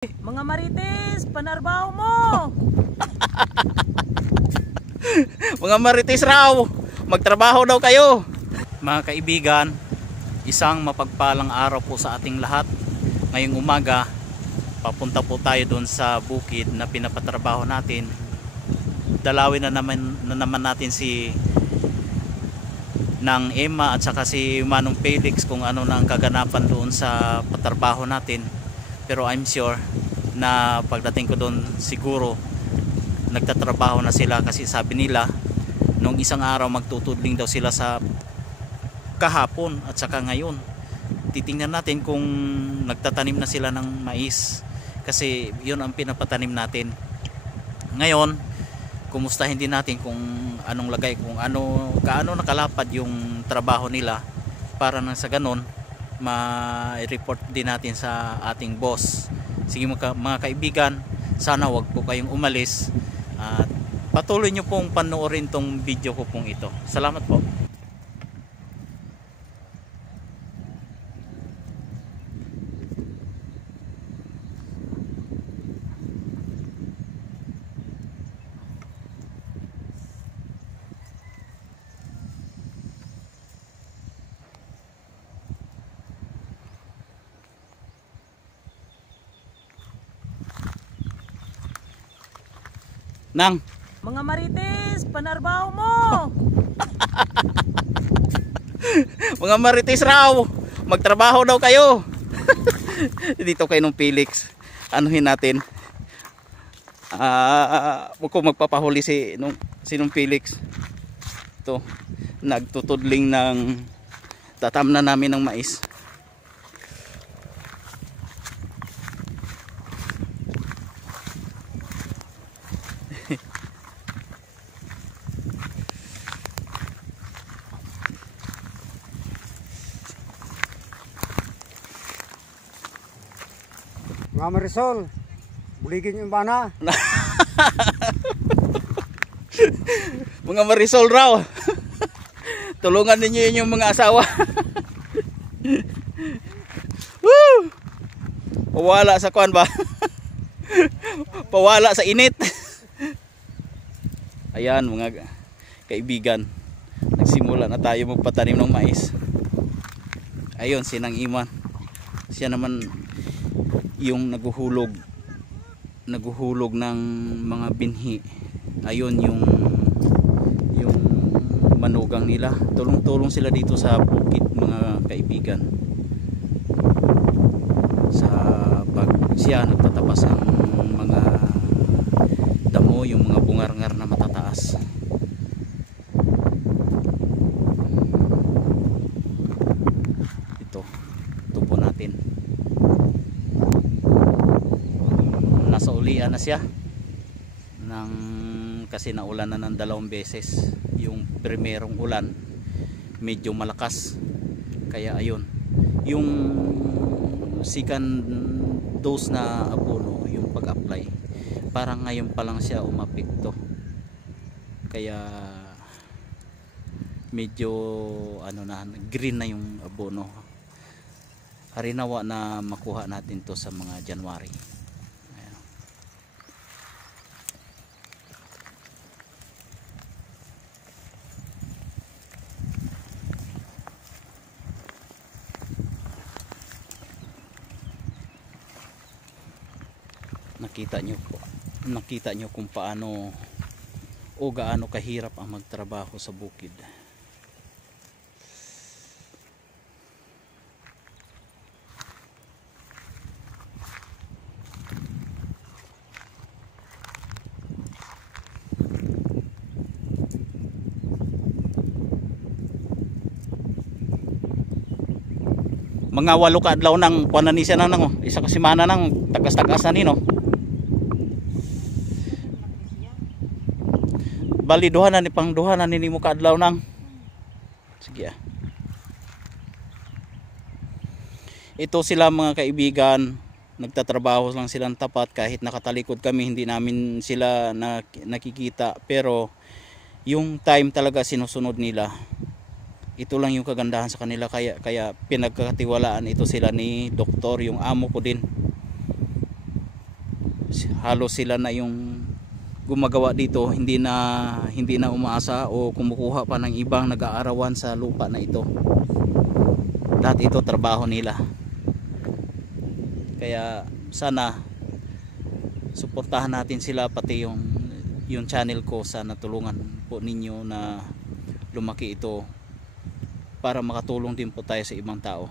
Mga Marites, panarbaho mo! Mga Marites raw, magtrabaho daw kayo. Mga kaibigan, isang mapagpalang araw po sa ating lahat. Ngayong umaga, papunta po tayo doon sa bukid na pinapatrabaho natin. Dalawin na naman natin si Nang Emma at saka si Manong Felix kung ano na ang kaganapan doon sa patrabaho natin. Pero I'm sure na pagdating ko doon siguro nagtatrabaho na sila, kasi sabi nila nung isang araw magtutudling daw sila sa kahapon at saka ngayon. Titingnan natin kung nagtatanim na sila ng mais, kasi yun ang pinapatanim natin. Ngayon kumustahin din natin kung anong lagay, kung kaano nakalapad yung trabaho nila, para nang sa ganon ma-report din natin sa ating boss. Sige mga kaibigan, sana wag po kayong umalis at patuloy nyo pong panoorin tong video ko pong ito. Salamat po. Nang, Mga Marites, panarbaho mo! mga Marites raw, magtrabaho daw kayo. Dito kay nung Felix, anuhin natin. Huwag ko magpapahuli si nung Felix. Ito, nagtutudling ng tatamnan namin ng mais. Mga Marisol, buligin yung bana. Mga Marisol raw, tulungan ninyo yung mga asawa. Woo! Pawala sa kuan ba? Pawala sa init. Ayan mga kaibigan, nagsimula na tayo magpatanim ng mais. Ayun si Nang Iman, siya naman yung naguhulog ng mga binhi. Ayun yung manugang nila. Tulong-tulong sila dito sa bukid mga kaibigan, sa pag siya nagtatapas ng mga damo, yung mga bungarngar na matataas. Ito po natin. Nasa ulian na siya kasi naulan na ng 2 beses. Yung primerong ulan medyo malakas, kaya ayun yung second dose na abono, yung pag-apply parang ngayon pa lang siya umapekto, kaya medyo green na yung abono. Harinawa na makuha natin to sa mga January. Nakita nyo kung paano o gaano kahirap ang magtrabaho sa bukid. Mga 8 ka adlaw nang kuanan ni siya nang isa ka semana nang tagas-tagasan ni no. Bali duha na ni mo kaadlaw nang. Sige. Ito sila mga kaibigan, nagtatrabaho lang silang tapat kahit nakatalikod kami, hindi namin sila nakikita, pero yung time talaga sinusunod nila. Ito lang yung kagandahan sa kanila, kaya pinagkatiwalaan ito sila ni doktor, yung amo ko din. halos sila na yung gumagawa dito, hindi na umaasa o kumukuha pa ng ibang nag-aarawan sa lupa na ito. Lahat ito trabaho nila. Kaya sana suportahan natin sila, pati yung channel ko. Sana tulungan po ninyo na lumaki ito para makatulong din po tayo sa ibang tao.